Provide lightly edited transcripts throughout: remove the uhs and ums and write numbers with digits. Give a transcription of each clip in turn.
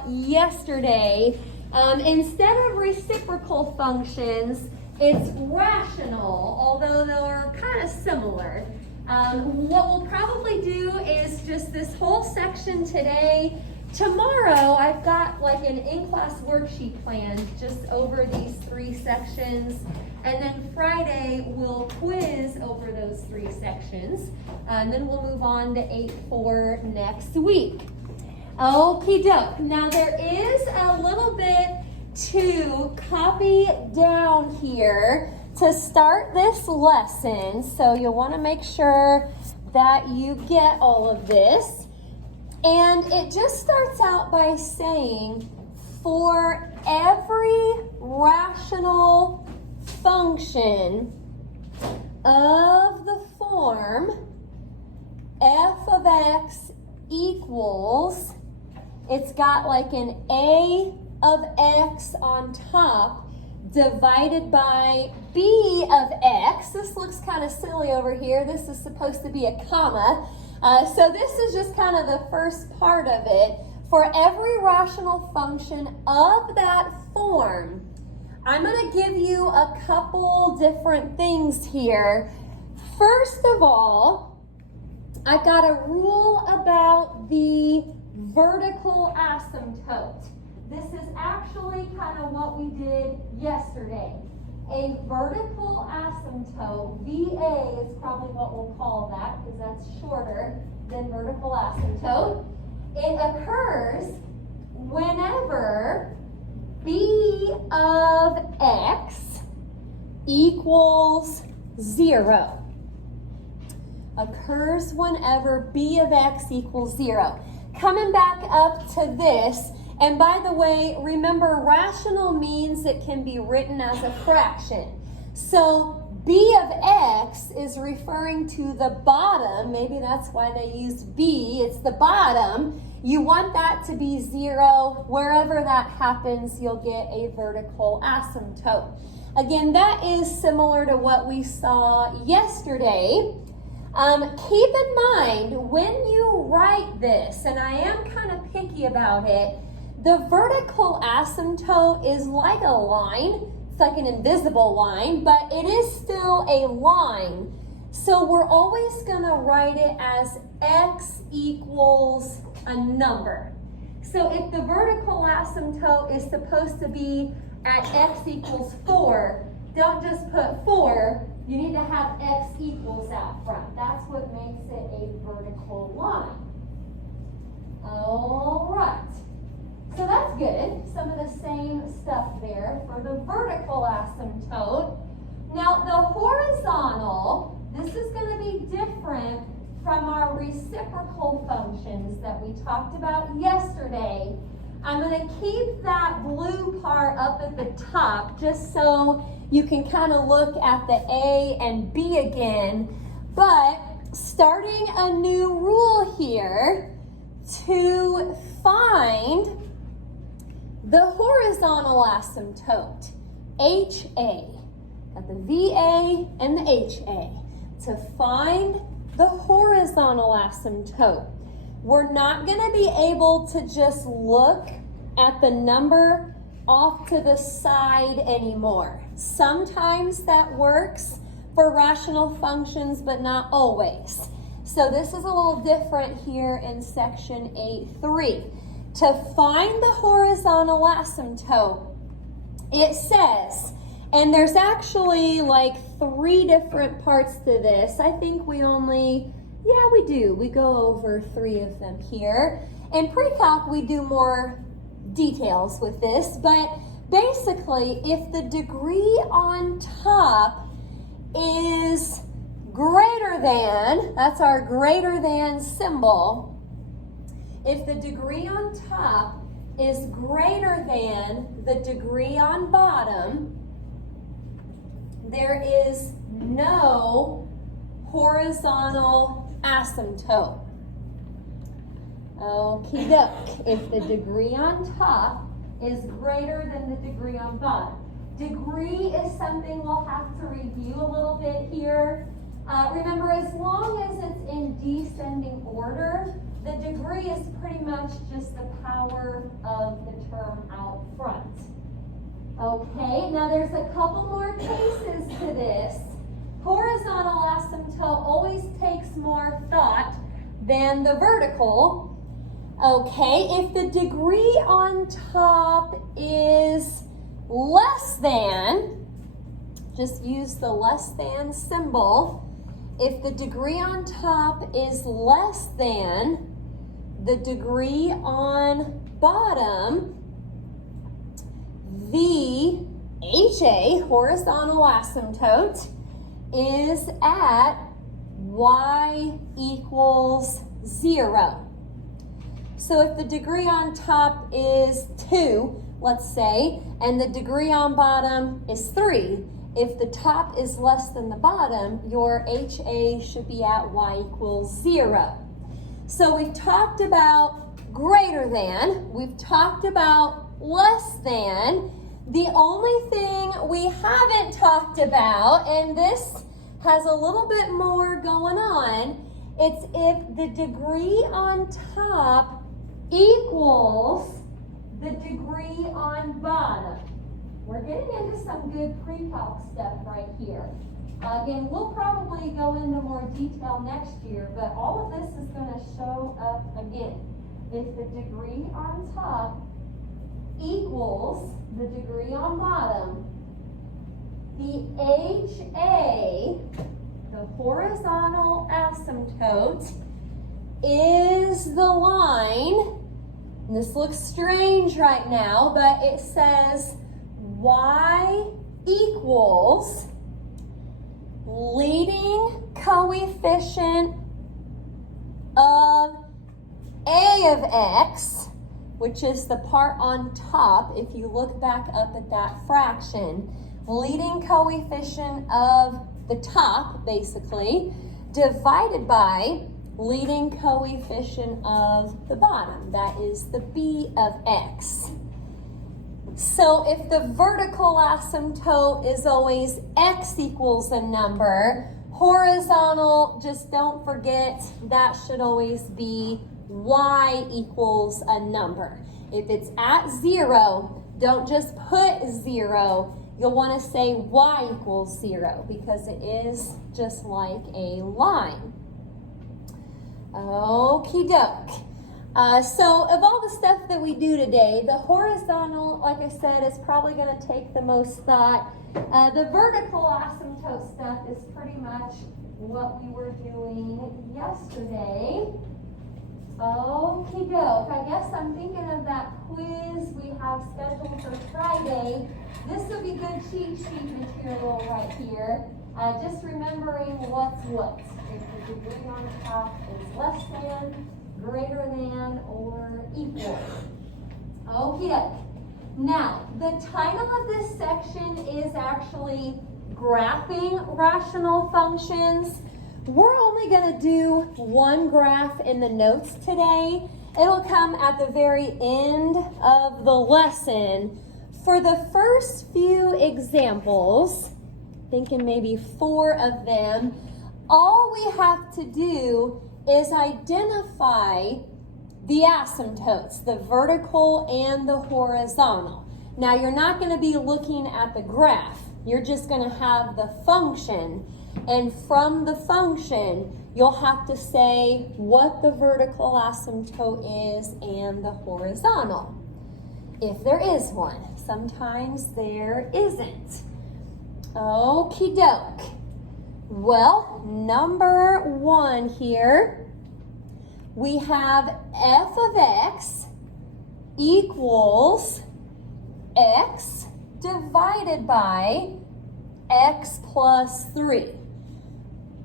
about yesterday, instead of reciprocal functions, it's rational, although they're kind of similar. What we'll probably do is just this whole section today. Tomorrow, I've got like an in-class worksheet planned just over these 3 sections. And then Friday, we'll quiz over those 3 sections. And then we'll move on to 8-4 next week. Okie doke. Now, there is a little bit to copy down here to start this lesson. So you'll want to make sure that you get all of this. And it just starts out by saying, for every rational function of the form f of x equals, it's got like an a of x on top divided by b of x. This looks kind of silly over here. This is supposed to be a comma. So this is just kind of the first part of it. For every rational function of that form, I'm going to give you a couple different things here. First of all, I've got a rule about the vertical asymptote. This is actually kind of what we did yesterday. A vertical asymptote, VA is probably what we'll call that because that's shorter than vertical asymptote. It occurs whenever B of X equals 0. Occurs whenever B of X equals 0. Coming back up to this, and by the way, remember rational means it can be written as a fraction. So B of X is referring to the bottom. Maybe that's why they used B. It's the bottom. You want that to be 0. Wherever that happens, you'll get a vertical asymptote. Again, that is similar to what we saw yesterday. Keep in mind, when you write this, and I am kind of picky about it, the vertical asymptote is like a line. It's like an invisible line, but it is still a line. So we're always going to write it as x equals a number. So if the vertical asymptote is supposed to be at x equals 4, don't just put 4. You need to have x equals out front. That's what makes it a vertical line. All right. So that's good. Some of the same stuff there for the vertical asymptote. Now the horizontal, this is going to be different from our reciprocal functions that we talked about yesterday. I'm going to keep that blue part up at the top just so you can kind of look at the A and B again. But starting a new rule here to find the horizontal asymptote, HA, got the VA and the HA. To find the horizontal asymptote, we're not going to be able to just look at the number off to the side anymore. Sometimes that works for rational functions, but not always. So this is a little different here in section 8.3. To find the horizontal asymptote, it says, and there's actually like 3 different parts to this. I think we only, we do. We go over 3 of them here. In pre-calc, we do more details with this, but basically, if the degree on top is greater than, that's our greater than symbol, if the degree on top is greater than the degree on bottom, there is no horizontal asymptote. Okie doke. If the degree on top is greater than the degree on bottom. Degree is something we'll have to review a little bit here. Remember, as long as it's in descending order, the degree is pretty much just the power of the term out front. Okay, now there's a couple more cases to this. Horizontal asymptote always takes more thought than the vertical. Okay, if the degree on top is less than, just use the less than symbol. If the degree on top is less than the degree on bottom, the HA, horizontal asymptote, is at y equals 0. So if the degree on top is 2, let's say, and the degree on bottom is 3, if the top is less than the bottom, your HA should be at y equals 0. So we've talked about greater than, we've talked about less than. The only thing we haven't talked about, and this has a little bit more going on, it's if the degree on top equals the degree on bottom. We're getting into some good pre-calc stuff right here. Again, we'll probably go into more detail next year, but all of this is going to show up again. If the degree on top equals the degree on bottom, the HA, the horizontal asymptote, is the line, and this looks strange right now, but it says y equals leading coefficient of A of x, which is the part on top. If you look back up at that fraction, leading coefficient of the top, basically, divided by leading coefficient of the bottom. That is the B of x. So if the vertical asymptote is always x equals a number, horizontal, just don't forget, that should always be y equals a number. If it's at 0, don't just put 0. You'll want to say y equals 0 because it is just like a line. Okie doke. So of all the stuff that we do today, the horizontal, like I said, is probably going to take the most thought. The vertical asymptote stuff is pretty much what we were doing yesterday. Okie doke. I guess I'm thinking of that quiz we have scheduled for Friday. This will be good cheat sheet material right here. Just remembering what's what. If the degree on top is less than, greater than, or equal. Okie doke. Now, the title of this section is actually Graphing Rational Functions. We're only going to do one graph in the notes today. It'll come at the very end of the lesson. For the first few examples, thinking maybe 4 of them, all we have to do is identify the asymptotes, the vertical and the horizontal. Now, you're not going to be looking at the graph. You're just going to have the function. And from the function, you'll have to say what the vertical asymptote is and the horizontal, if there is one. Sometimes there isn't. Okie doke. Well, number 1 here, we have f of x equals x divided by x plus 3.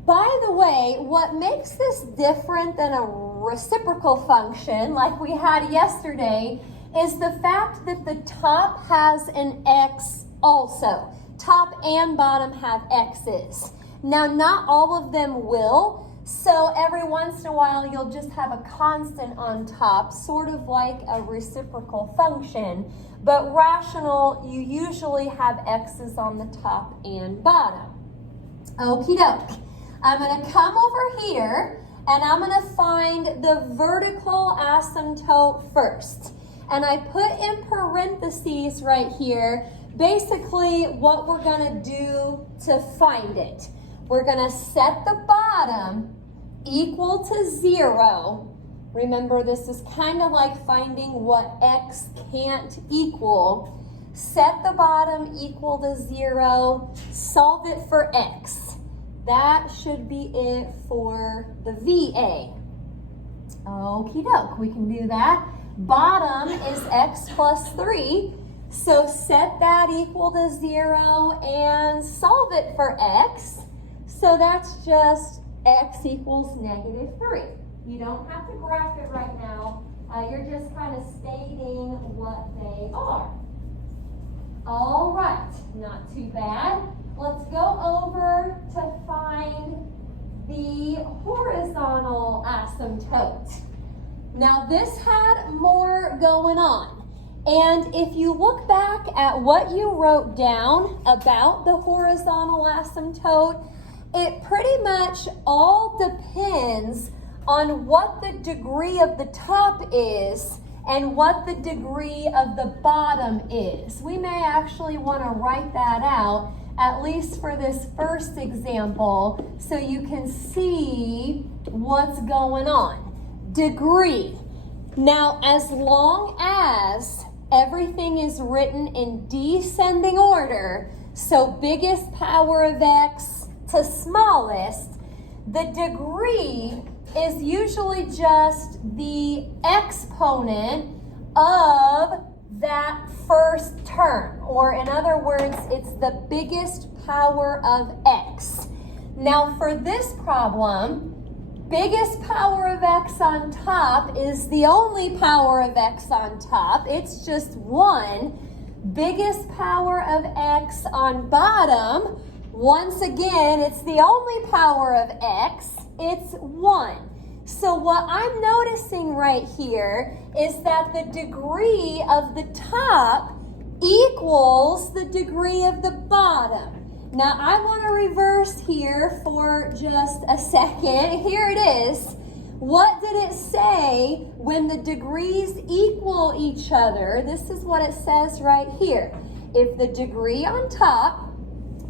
By the way, what makes this different than a reciprocal function like we had yesterday is the fact that the top has an x also. Top and bottom have x's. Now, not all of them will, so every once in a while you'll just have a constant on top, sort of like a reciprocal function. But rational, you usually have x's on the top and bottom. Okie doke. I'm going to come over here and I'm going to find the vertical asymptote first. And I put in parentheses right here basically what we're going to do to find it. We're going to set the bottom equal to 0. Remember, this is kind of like finding what x can't equal. Set the bottom equal to 0. Solve it for x. That should be it for the VA. Okie doke, we can do that. Bottom is x plus 3. So set that equal to 0 and solve it for x. So that's just x equals -3. You don't have to graph it right now. You're just kind of stating what they are. All right, not too bad. Let's go over to find the horizontal asymptote. Now this had more going on. And if you look back at what you wrote down about the horizontal asymptote, it pretty much all depends on what the degree of the top is and what the degree of the bottom is. We may actually want to write that out, at least for this first example, so you can see what's going on. Degree. Now, as long as everything is written in descending order, so biggest power of x to smallest, the degree is usually just the exponent of that first term, or in other words, it's the biggest power of x. Now for this problem, biggest power of x on top is the only power of x on top. It's just 1. Biggest power of x on bottom, once again, it's the only power of x. It's 1. So what I'm noticing right here is that the degree of the top equals the degree of the bottom. Now I want to reverse here for just a second. Here it is. What did it say when the degrees equal each other? This is what it says right here. If the degree on top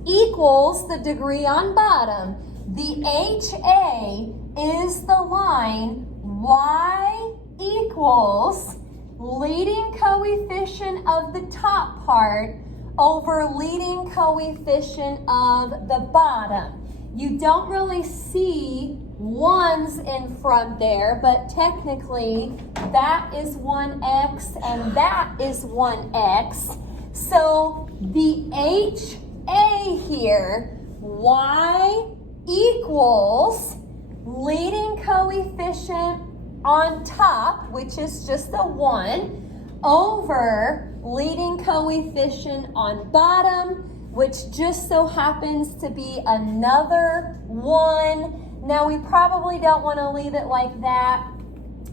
equals the degree on bottom, the HA is the line y equals leading coefficient of the top part over leading coefficient of the bottom. You don't really see ones in front there, but technically that is 1x and that is 1x. So the HA here, y equals leading coefficient on top, which is just a 1, over leading coefficient on bottom, which just so happens to be another 1. Now we probably don't want to leave it like that.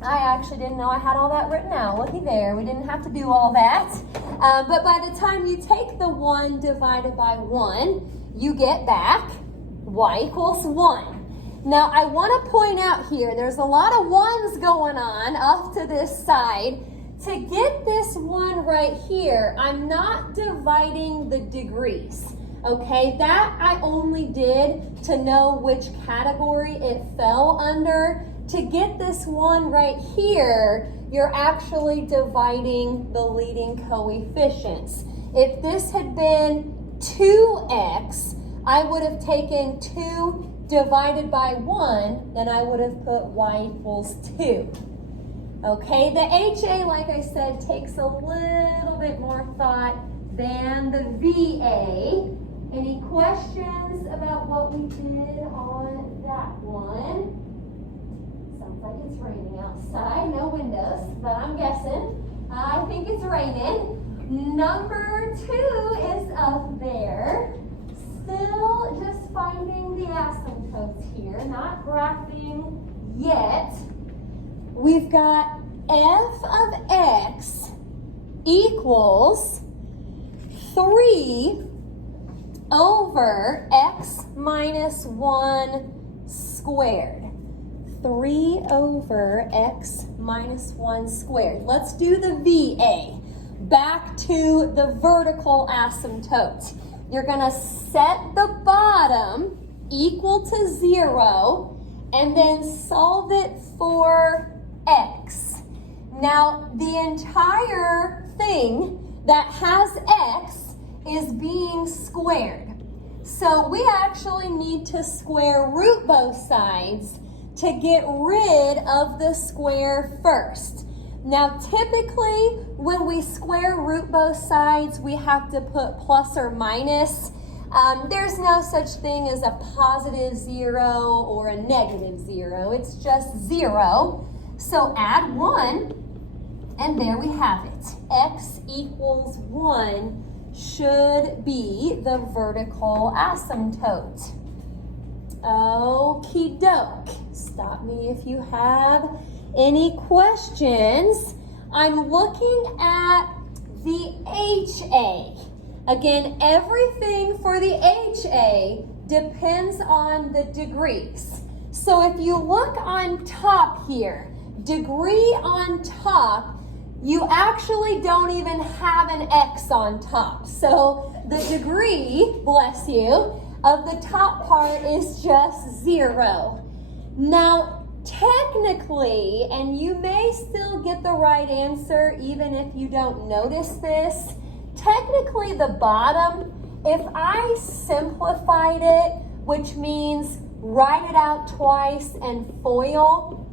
I actually didn't know I had all that written out. Looky there, we didn't have to do all that. But by the time you take the 1 divided by 1, you get back y equals 1. Now I want to point out here, there's a lot of 1s going on off to this side. To get this 1 right here, I'm not dividing the degrees, okay? That I only did to know which category it fell under. To get this 1 right here, you're actually dividing the leading coefficients. If this had been 2x, I would have taken 2 divided by 1, then I would have put y equals 2. Okay, the HA, like I said, takes a little bit more thought than the VA. Any questions about what we did on that one? Sounds like it's raining outside, no windows, but I'm guessing. I think it's raining. Number 2 is up there. Still just finding the asymptotes here, not graphing yet. We've got f of x equals 3 over x minus 1 squared. 3 over x minus 1 squared. Let's do the VA. Back to the vertical asymptote. You're going to set the bottom equal to 0 and then solve it for x. Now, the entire thing that has x is being squared. So we actually need to square root both sides to get rid of the square first. Now, typically, when we square root both sides, we have to put plus or minus. There's no such thing as a positive 0 or a negative 0. It's just 0. So add 1, and there we have it. X equals 1 should be the vertical asymptote. Okie doke. Stop me if you have any questions. I'm looking at the HA. Again, everything for the HA depends on the degrees. So if you look on top here, degree on top, you actually don't even have an X on top. So the degree, bless you, of the top part is just 0. Now, technically, and you may still get the right answer even if you don't notice this, technically the bottom, if I simplified it, which means write it out twice and FOIL,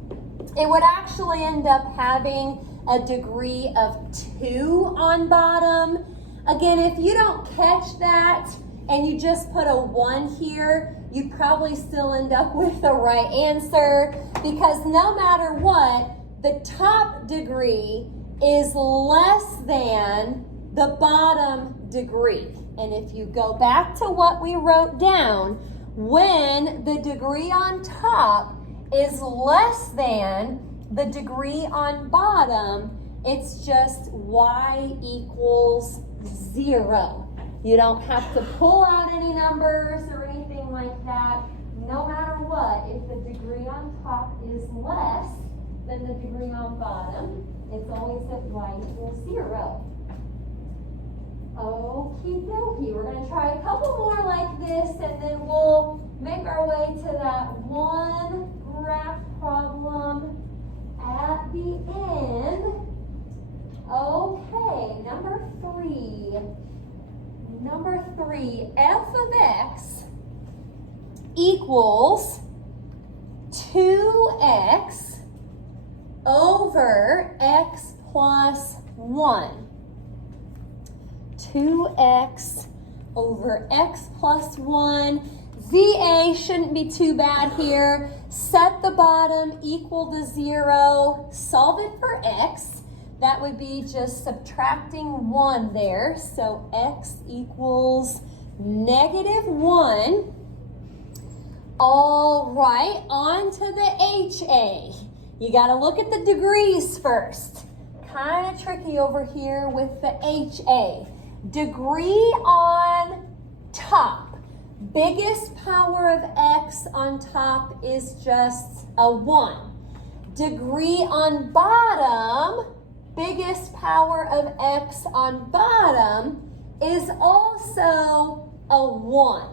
it would actually end up having a degree of 2 on bottom. Again, if you don't catch that and you just put a 1 here, you'd probably still end up with the right answer, because no matter what, the top degree is less than the bottom degree. And if you go back to what we wrote down, when the degree on top is less than the degree on bottom, it's just y equals 0. You don't have to pull out any numbers or anything like that. No matter what, if the degree on top is less than the degree on bottom, it's always at y equals 0. Okie dokie. We're going to try a couple more like this, and then we'll make our way to that one graph problem at the end. Okay, number 3. Number 3, f of x equals 2x over x plus 1. 2x over x plus 1. VA shouldn't be too bad here. Set the bottom equal to 0. Solve it for x. That would be just subtracting 1 there. So x equals -1. All right, on to the HA. You got to look at the degrees first. Kind of tricky over here with the HA. Degree on top. Biggest power of x on top is just a 1. Degree on bottom, biggest power of x on bottom is also a 1.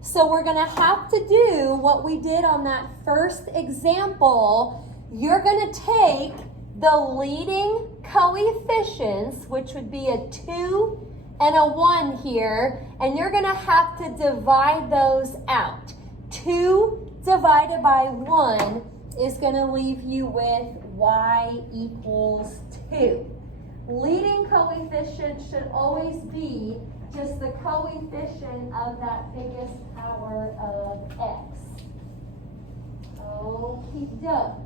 So we're going to have to do what we did on that first example. You're going to take the leading coefficients, which would be a 2 and a 1 here, and you're going to have to divide those out. 2 divided by 1 is going to leave you with y equals 2. Leading coefficient should always be just the coefficient of that biggest power of x. Okie doke.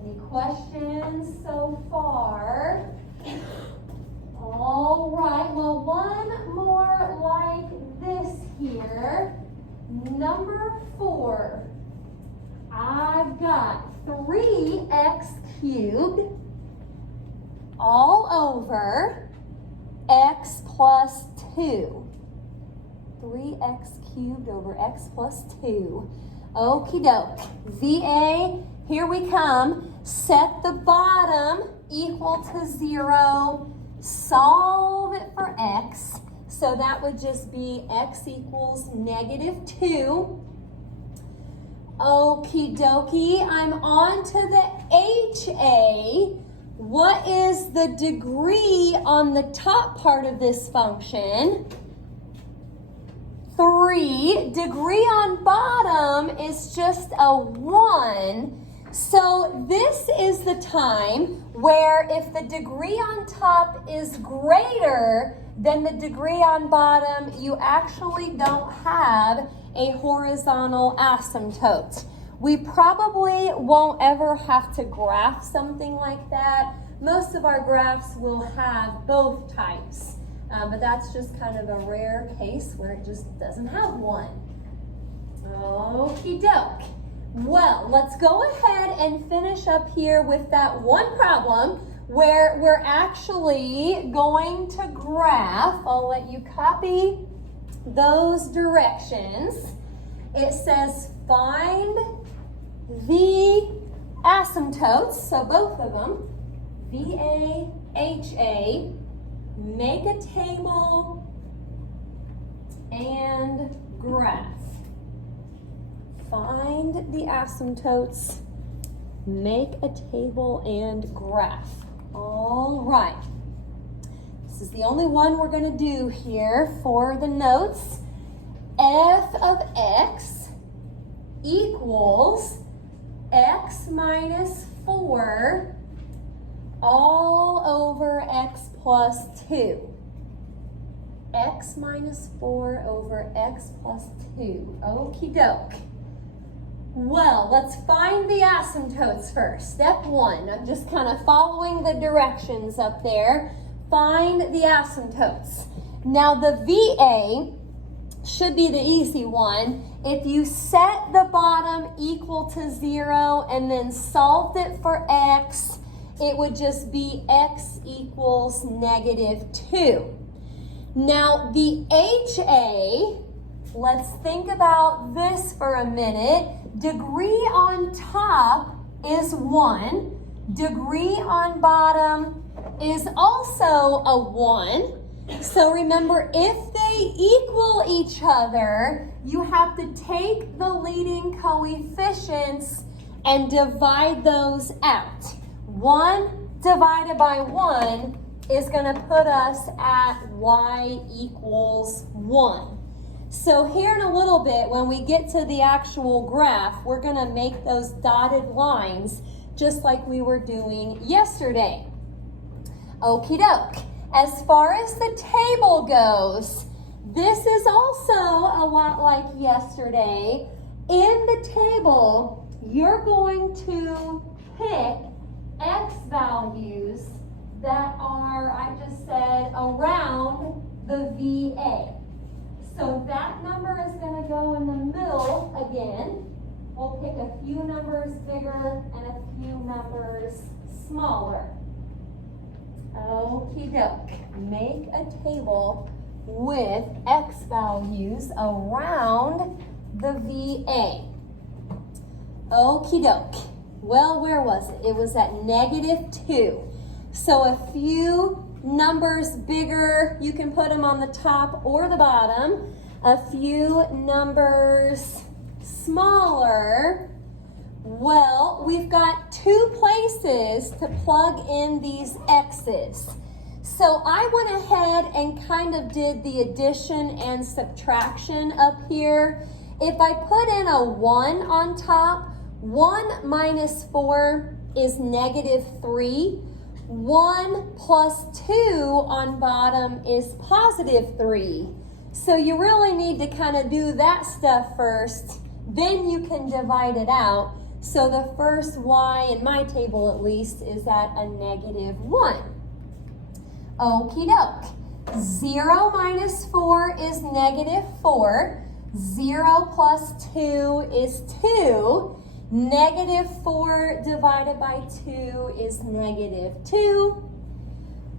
Any questions so far? All right, well, one more like this here. Number 4. I've got 3x cubed all over x plus 2. 3x cubed over x plus 2. Okie doke. VA, Here we come. Set the bottom equal to 0. Solve it for x. So that would just be x equals -2. Okie dokie. I'm on to the HA. What is the degree on the top part of this function? 3. Degree on bottom is just a 1. So this is the time where if the degree on top is greater than the degree on bottom, you actually don't have a horizontal asymptote. We probably won't ever have to graph something like that. Most of our graphs will have both types, but that's just kind of a rare case where it just doesn't have one. Okie doke. Well, let's go ahead and finish up here with that one problem where we're actually going to graph. I'll let you copy those directions. It says find the asymptotes, so both of them, VA, HA, make a table and graph. Find the asymptotes, make a table and graph. All right. This is the only one we're going to do here for the notes. F of x equals x minus 4 all over x plus 2. X minus 4 over x plus 2. Okie doke. Well, let's find the asymptotes first. Step 1. I'm just kind of following the directions up there. Find the asymptotes. Now the VA should be the easy one. If you set the bottom equal to 0 and then solved it for x, it would just be x equals -2. Now the HA, let's think about this for a minute. Degree on top is 1. Degree on bottom is also a 1. So remember, if they equal each other, you have to take the leading coefficients and divide those out. 1 divided by 1 is going to put us at y equals 1. So here in a little bit, when we get to the actual graph, we're going to make those dotted lines just like we were doing yesterday. Okie doke. As far as the table goes, this is also a lot like yesterday. In the table, you're going to pick x values that are, I just said, around the VA. So that number is going to go in the middle again. We'll pick a few numbers bigger and a few numbers smaller. Okie doke. Make a table with x values around the VA. Okie doke. Well, where was it? It was at -2. So a few numbers bigger, you can put them on the top or the bottom. A few numbers smaller. Well, we've got 2 places to plug in these x's. So I went ahead and kind of did the addition and subtraction up here. If I put in a 1 on top, 1 minus 4 is -3. 1 plus 2 on bottom is +3. So you really need to kind of do that stuff first, then you can divide it out. So the first y in my table at least is at a -1. Okie doke. 0 minus 4 is -4. 0 plus 2 is 2. -4 divided by 2 is -2.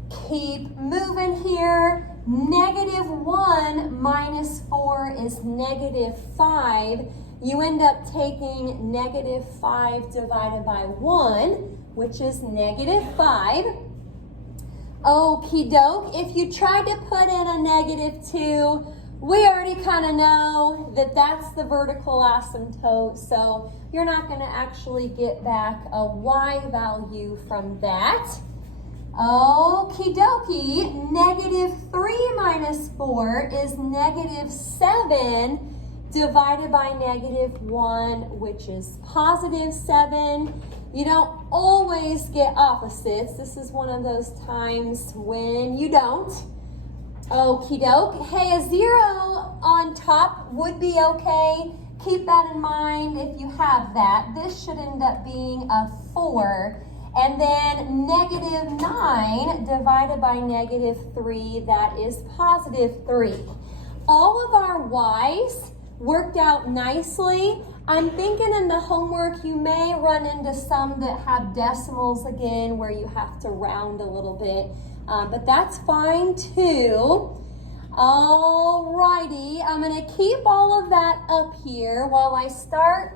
Keep moving here. -1 minus 4 is -5. you end up taking -5 divided by 1, which is -5. Okie doke. If you tried to put in a -2, we already kind of know that that's the vertical asymptote, so you're not going to actually get back a y value from that. Okie dokie, -3 minus 4 is -7 divided by -1, which is +7. You don't always get opposites. This is one of those times when you don't. Okie doke. Hey, a 0 on top would be okay. Keep that in mind if you have that. This should end up being a 4. And then -9 divided by -3, that is +3. All of our y's worked out nicely. I'm thinking in the homework you may run into some that have decimals again where you have to round a little bit, but that's fine too. Alrighty, I'm going to keep all of that up here while I start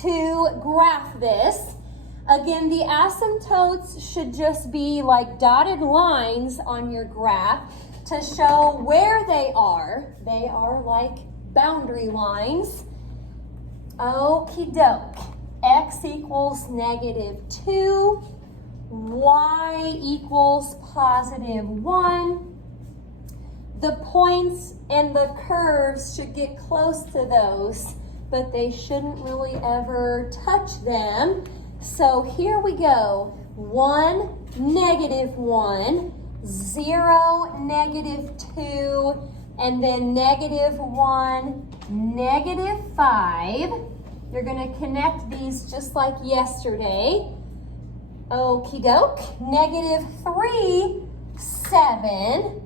to graph this. Again, the asymptotes should just be like dotted lines on your graph to show where they are. They are like boundary lines. Okie doke. X equals -2. Y equals +1. The points and the curves should get close to those, but they shouldn't really ever touch them. So here we go. 1, -1, 0, -2, and then -1, -5. You're going to connect these just like yesterday. Okie doke. -3, 7.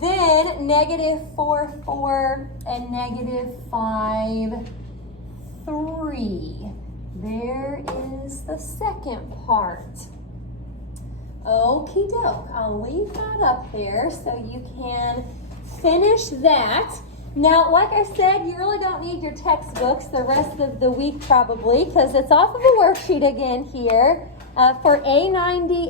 Then -4, 4, and -5, 3. There is the second part. Okie doke. I'll leave that up there so you can finish that. Now, like I said, you really don't need your textbooks the rest of the week probably because it's off of a worksheet again here for A90.